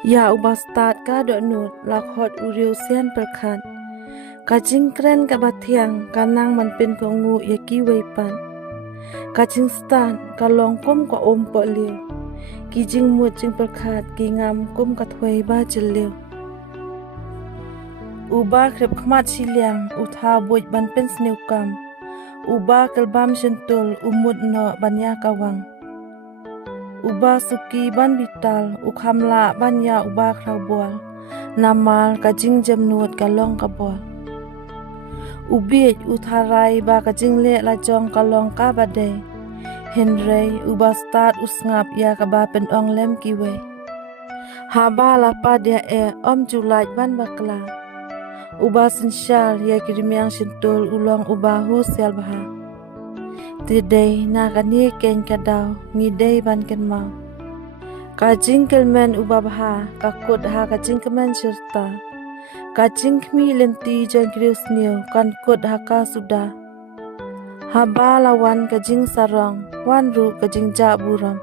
Ya ubastat ka dok nut lakhot uriu sian perkhat. Kajing kren ka bathiang kanang man pen ko ngu yaki weipan. Kajing stan ka longkom ka po liu. Kijing mut jing perkhat ki ngam kum ka thwei ba jil liu. Uba krep khmat siliang utha boj ban pen sneu kam. Uba kelbam sentul umut no banya kawang. Uba suki ban bital ukhamla banya uba khrabol. Namal kajing jamnut kalong kabol. Ubiet utharai ba kajing le la jong kalong ka badai. Henrei uba start usngap ya kaba pen ong lem kiwe. Haba lapa dia om julaj ban bakla. Uba sensyal ya kirimiang sentul ulong uba hu sial baha. Tidai na kani ken kadau ngidai ban ken mau. Kajing kelmen uba baha kakut ha kajing kemen serta. Kajing kmi lenti jan krius niu kan kut haka sudah. Haba lawan kajing sarong wan ru kajing ja buram.